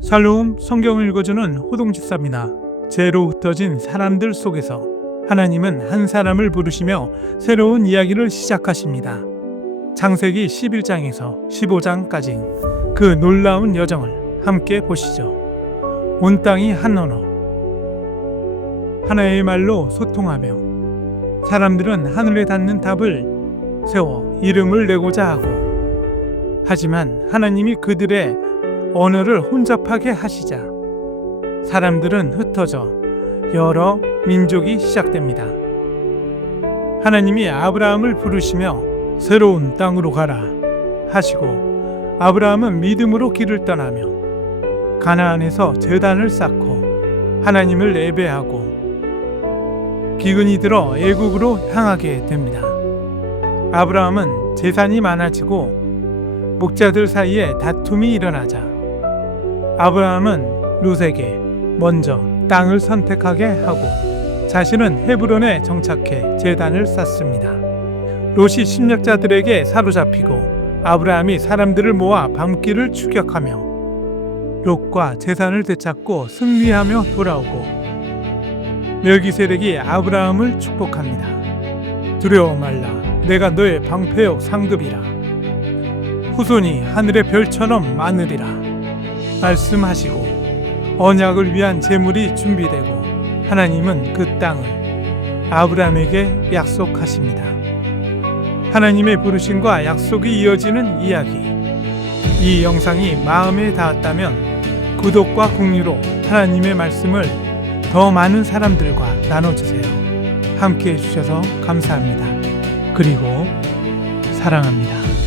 샬롬 성경을 읽어주는 호동집사입니다. 죄로 흩어진 사람들 속에서 하나님은 한 사람을 부르시며 새로운 이야기를 시작하십니다. 창세기 11장에서 15장까지 그 놀라운 여정을 함께 보시죠. 온 땅이 한 언어, 하나의 말로 소통하며 사람들은 하늘에 닿는 답을 세워 이름을 내고자 하고 하지만 하나님이 그들의 언어를 혼잡하게 하시자 사람들은 흩어져 여러 민족이 시작됩니다. 하나님이 아브라함을 부르시며 새로운 땅으로 가라 하시고 아브라함은 믿음으로 길을 떠나며 가나안에서 제단을 쌓고 하나님을 예배하고 기근이 들어 애국으로 향하게 됩니다. 아브라함은 재산이 많아지고 목자들 사이에 다툼이 일어나자 아브라함은 룻에게 먼저 땅을 선택하게 하고 자신은 헤브론에 정착해 제단을 쌓습니다. 롯이 침략자들에게 사로잡히고 아브라함이 사람들을 모아 밤길을 추격하며 롯과 재산을 되찾고 승리하며 돌아오고 멜기세덱이 아브라함을 축복합니다. 두려워 말라 내가 너의 방패요 상급이라 후손이 하늘의 별처럼 많으리라 말씀하시고 언약을 위한 제물이 준비되고 하나님은 그 땅을 아브라함에게 약속하십니다. 하나님의 부르심과 약속이 이어지는 이야기. 이 영상이 마음에 닿았다면 구독과 공유로 하나님의 말씀을 더 많은 사람들과 나눠주세요. 함께 해주셔서 감사합니다. 그리고 사랑합니다.